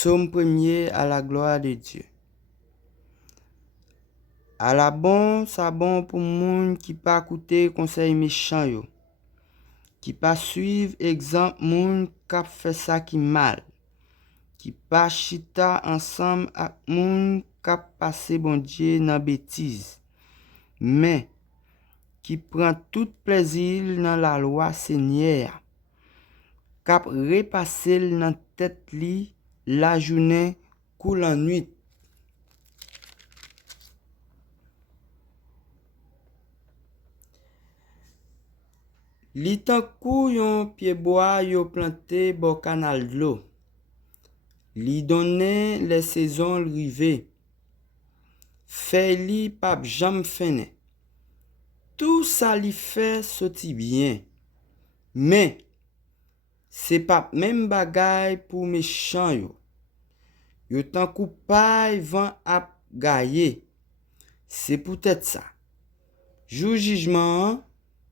Psaume 1er à la gloire de Dieu. À la bon, ça bon pour moun qui pas écouter conseil méchant yo, qui pas suivre exemple moun qui fait ça qui mal, qui pas chita ensemble avec moun qui passé bon Dieu dans bêtise, mais qui prend tout plaisir dans la loi Seigneur, qui repasser dans tête li la journée kou la nuit. Li tan kou yon pied-bois yo planté bo canal de l'eau. Li donne les saisons rive. Fait li pap jam fene. Tout ça li fait soti bien. Mais c'est pas même bagay pour méchant yo. Yo tan kou pay vent ap gaye. C'est peut-être ça. Jou jugement,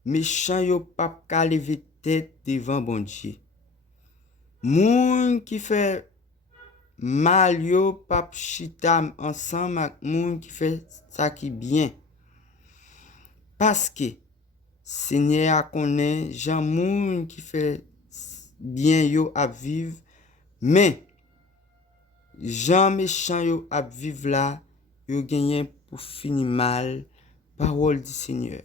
méchant yo pap ka leve tête devant bon Dieu. Moun qui fait mal yo pap chita ensemble avec moun qui fait ça qui bien. Parce que Seigneur connaît Jean moun qui fait bien yo ap vivre, mais Jean méchant yo ap vivre là, yo genyen pour finir mal. Parole du Seigneur.